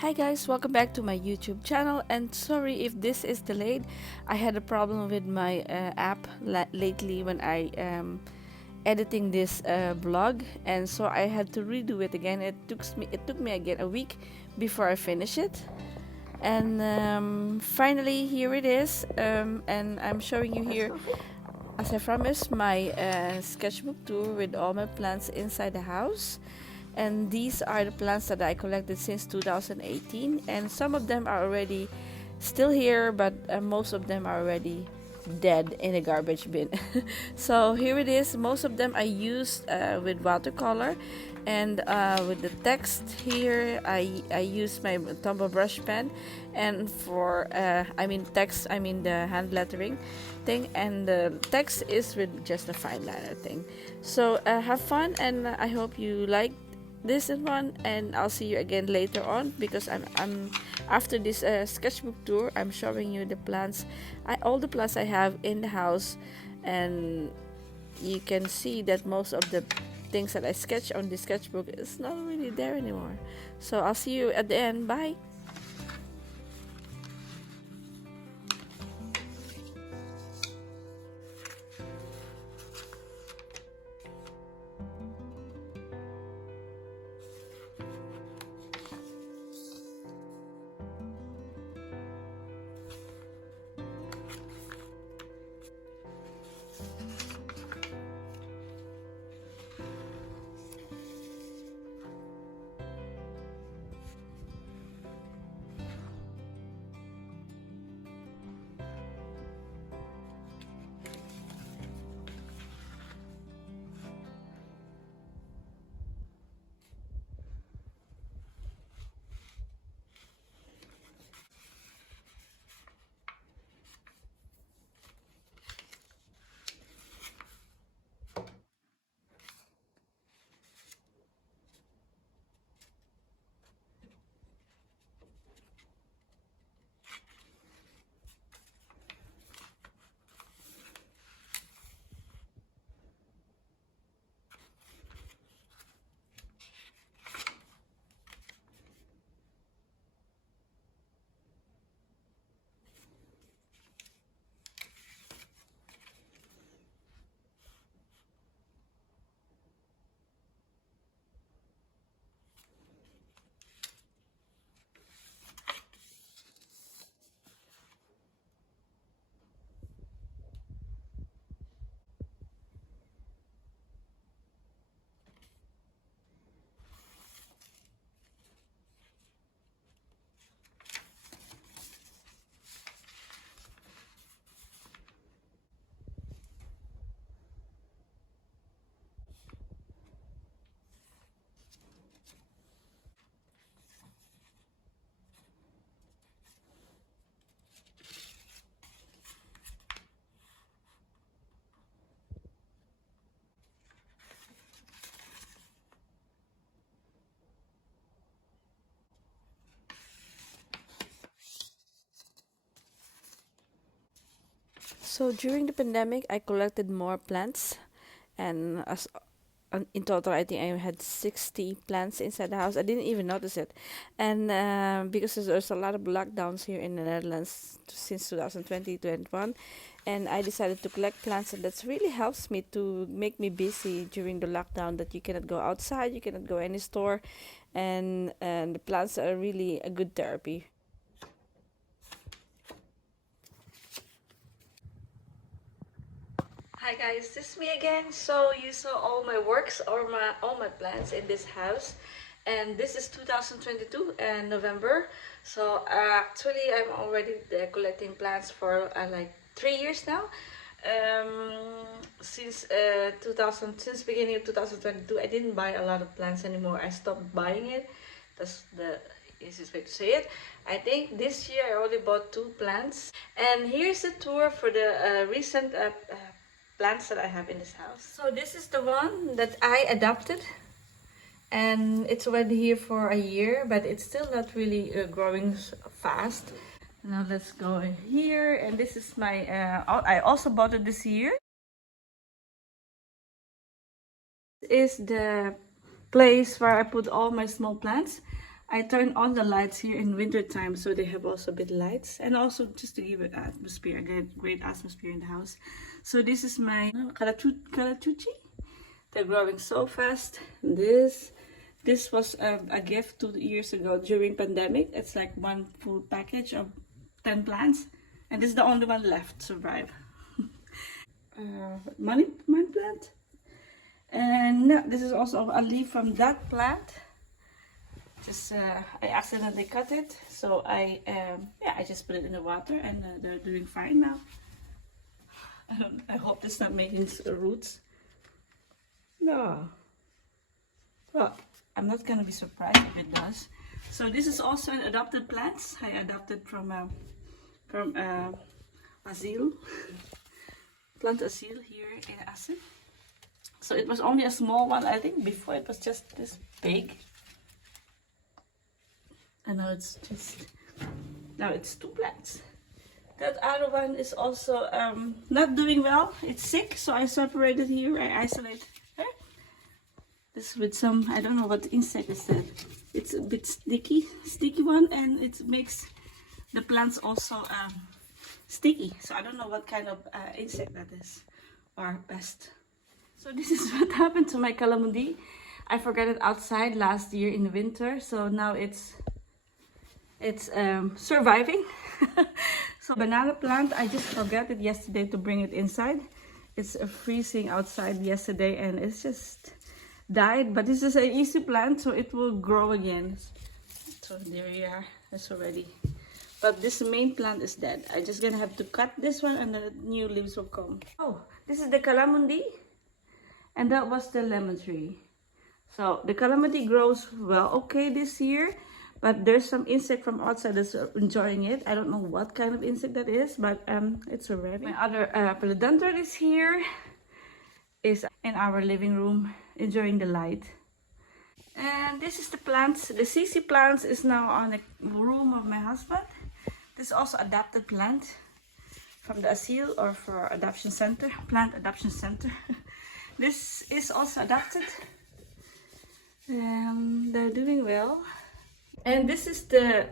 Hi guys, welcome back to my YouTube channel, and sorry if this is delayed. I had a problem with my app lately when I editing this vlog, and so I had to redo it again. It took me again a week before I finish it, and finally here it is, and I'm showing you here, as I promised, my sketchbook tour with all my plants inside the house. And these are the plants that I collected since 2018, and some of them are already still here, but most of them are already dead in a garbage bin. So here it is. Most of them I used with watercolor, and with the text here I used my Tombow brush pen, and for text, I mean the hand lettering thing, and the text is with just a fine liner thing. So have fun, and I hope you like this is one, and I'll see you again later on, because I'm after this sketchbook tour I'm showing you the plants, all the plants I have in the house, and you can see that most of the things that I sketch on this sketchbook is not really there anymore. So I'll see you at the end. Bye. So during the pandemic I collected more plants, and in total I think I had 60 plants inside the house. I didn't even notice it, and because there's a lot of lockdowns here in the Netherlands since 2020-21, and I decided to collect plants, and that's really helps me to make me busy during the lockdown, that you cannot go outside, you cannot go any store, and the plants are really a good therapy. Hi guys, this is me again. So you saw all my works, or all my plants in this house, and this is 2022 and November. So actually I'm already collecting plants for like 3 years now. Since 2000, since beginning of 2022, I didn't buy a lot of plants anymore. I stopped buying it. That's the easiest way to say it. I think this year I only bought 2 plants, and here's the tour for the recent plants that I have in this house. So this is the one that I adopted, and it's already here for a year, but it's still not really growing fast. Now let's go here, and this is my, I also bought it this year. This is the place where I put all my small plants. I turn on the lights here in winter time, so they have also a bit lights, and also just to give it atmosphere, a great atmosphere in the house. So this is my calachuchi. They're growing so fast. This was a gift 2 years ago during pandemic. It's like one full package of 10 plants, and this is the only one left to survive. Money plant, and no, this is also a leaf from that plant. Just I accidentally cut it, so I just put it in the water, and they're doing fine now. I hope it's not making roots. No. Well, I'm not gonna be surprised if it does. So this is also an adopted plants. I adopted from Asile, plant Asile here in Assen. So it was only a small one. I think before it was just this big, and now it's two plants. That other one is also not doing well. It's sick, so I separated here. I isolate her. This with some, I don't know what insect is that. It's a bit sticky one, and it makes the plants also sticky. So I don't know what kind of insect that is, or pest. So this is what happened to my calamundi. I forgot it outside last year in the winter, so now it's surviving. So banana plant, I just forgot it yesterday to bring it inside. It's freezing outside yesterday, and it's just died. But this is an easy plant, so it will grow again. So there you are. It's already. But this main plant is dead. I'm just gonna have to cut this one, and the new leaves will come. Oh, this is the calamundi, and that was the lemon tree. So the calamundi grows well, okay, this year. But there's some insect from outside that's enjoying it. I don't know what kind of insect that is, but it's surviving. My other philodendron is here. Is in our living room, enjoying the light. And this is the plants. The CC plants is now on the room of my husband. This is also adopted plant from the Asile, or for adoption center, plant adoption center. This is also adopted. They're doing well. And this is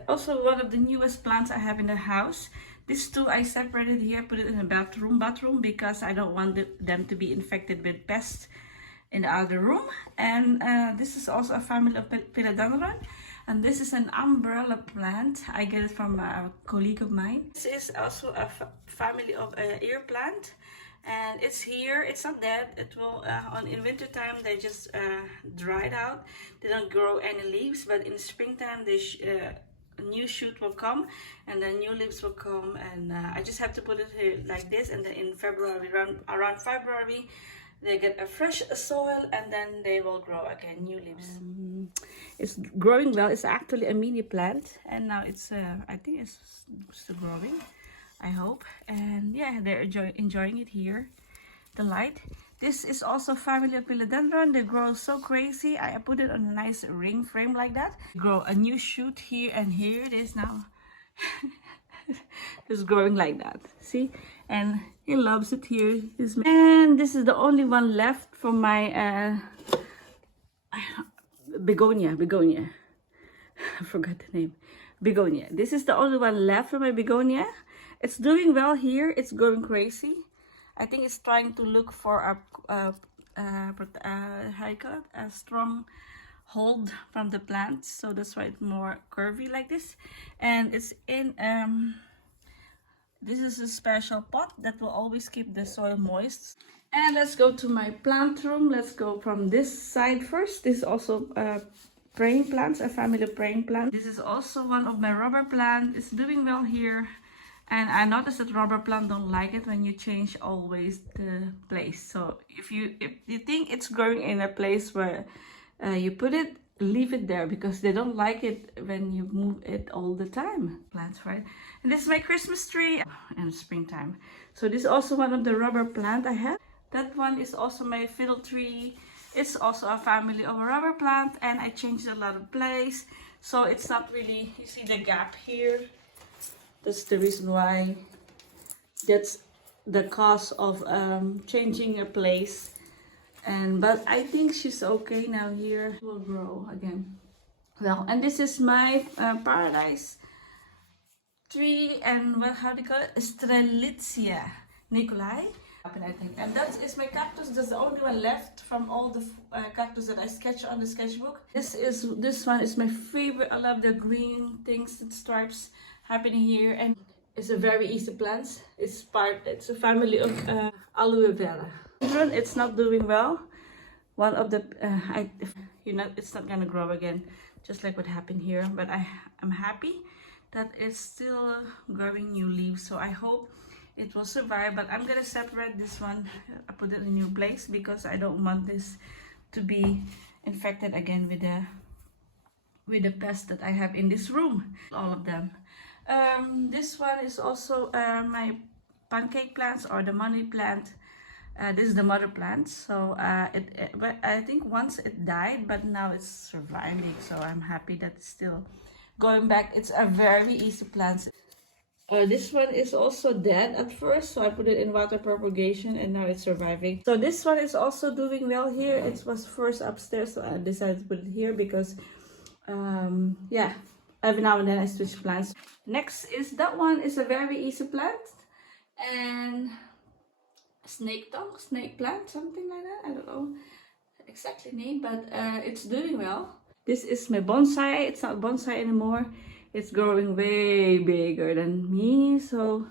also one of the newest plants I have in the house. These two I separated here, put it in the bathroom because I don't want them to be infected with pests in the other room. And this is also a family of philodendron. And this is an umbrella plant. I get it from a colleague of mine. This is also a family of ear plant. And it's here, it's not dead. It will, in winter time, they just dried out. They don't grow any leaves, but in springtime, a new shoot will come, and then new leaves will come. And I just have to put it here like this, and then in February, around February, they get a fresh soil, and then they will grow again, new leaves. It's growing well. It's actually a mini plant, and now it's, I think it's still growing. I hope. And yeah, they're enjoying it here, the light. This is also family of philodendron. They grow so crazy. I put it on a nice ring frame like that. Grow a new shoot here, and here it is now. It's growing like that. See? And he loves it here. And this is the only one left from my begonia. I forgot the name. Begonia. This is the only one left from my begonia. It's doing well here. It's going crazy. I think it's trying to look for a strong hold from the plant. So that's why it's more curvy like this. And it's in this is a special pot that will always keep the soil moist. And let's go to my plant room. Let's go from this side first. This is also praying plants, a family of praying plants. This is also one of my rubber plants. It's doing well here. And I noticed that rubber plant don't like it when you change always the place. So if you think it's growing in a place where you put it, leave it there, because they don't like it when you move it all the time. Plants, right? And this is my Christmas tree in springtime. So this is also one of the rubber plant I have. That one is also my fiddle tree. It's also a family of a rubber plant, and I changed a lot of place. So it's not really, you see the gap here. That's the reason why. That's the cause of changing a place. But I think she's okay now. Here will grow again. Well, and this is my paradise tree, and well, how do you call it? Strelitzia Nicolai. I think. And that is my cactus. That's the only one left from all the cactus that I sketch on the sketchbook. This one is my favorite. I love the green things, the stripes happening here, and it's a very easy plant. It's a family of aloe vera. It's not doing well. One of the it's not gonna grow again, just like what happened here. But I'm happy that it's still growing new leaves. So I hope it will survive. But I'm gonna separate this one. I put it in a new place because I don't want this to be infected again with the pests that I have in this room. All of them. This one is also my pancake plants, or the money plant. This is the mother plant. So I think once it died, but now it's surviving. So I'm happy that it's still going back. It's a very easy plant. This one is also dead at first, so I put it in water propagation, and now it's surviving. So this one is also doing well here. It was first upstairs, so I decided to put it here because yeah, every now and then I switch plants. Next is that one is a very easy plant, and snake plant, something like that. I don't know exactly name, but it's doing well. This is my bonsai. It's not bonsai anymore. It's growing way bigger than me, so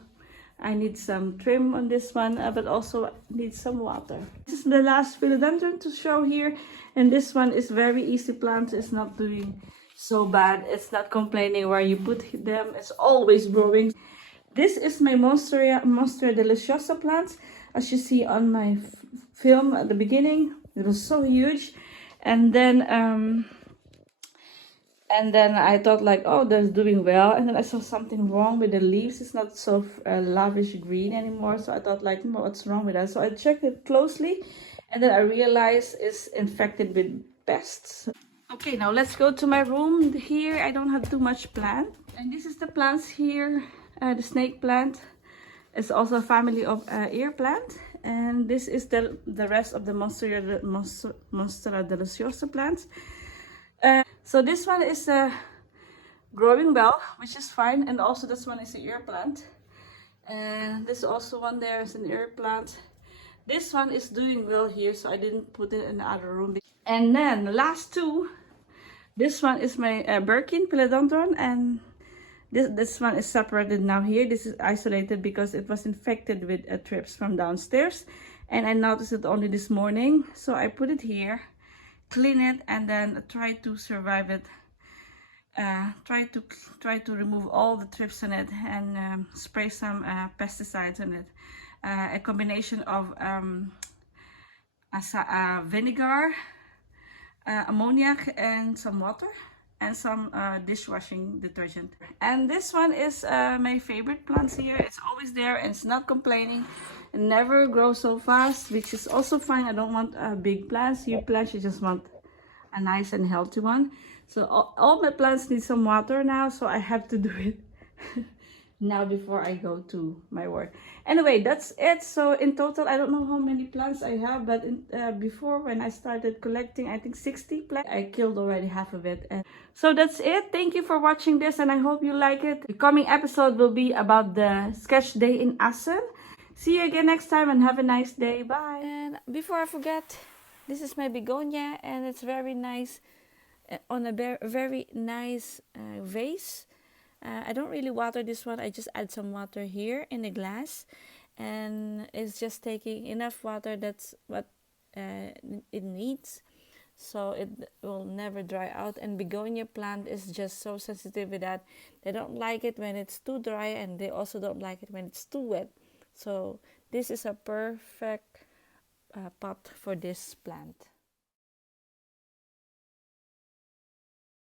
I need some trim on this one, but also need some water. This is the last philodendron to show here, and this one is very easy plant. It's not doing so bad. It's not complaining where you put them. It's always growing. This is my Monstera deliciosa plant. As you see on my film at the beginning, it was so huge, and then I thought like, oh, that's doing well, and then I saw something wrong with the leaves. It's not so lavish green anymore, so I thought like, what's wrong with that? So I checked it closely, and then I realized it's infected with pests. Okay, now let's go to my room. Here I don't have too much plant, and this is the plants here. The snake plant is also a family of ear plant, and this is the rest of the Monstera deliciosa plants. So this one is growing well, which is fine, and also this one is an ear plant, and this also one there is an ear plant. This one is doing well here, so I didn't put it in the other room. And then the last two, this one is my Birkin philodendron, and this one is separated now here. This is isolated because it was infected with thrips from downstairs, and I noticed it only this morning, so I put it here, clean it, and then try to survive it. Try to remove all the thrips on it, and spray some pesticides on it. A combination of vinegar, ammoniac, and some water, and some dishwashing detergent. And this one is my favorite plants here. It's always there, and it's not complaining. It never grows so fast, which is also fine. I don't want big plants. You plants, you just want a nice and healthy one. So all my plants need some water now, so I have to do it now before I go to my work. Anyway, that's it. So in total, I don't know how many plants I have, but before, when I started collecting, I think 60 plants. I killed already half of it. And so that's it. Thank you for watching this, and I hope you like it. The coming episode will be about the sketch day in Assen. See you again next time, and have a nice day. Bye. And before I forget, this is my begonia, and it's very nice on a very nice vase. I don't really water this one. I just add some water here in the glass, and it's just taking enough water. That's what it needs, so it will never dry out. And begonia plant is just so sensitive with that. They don't like it when it's too dry, and they also don't like it when it's too wet. So this is a perfect pot for this plant.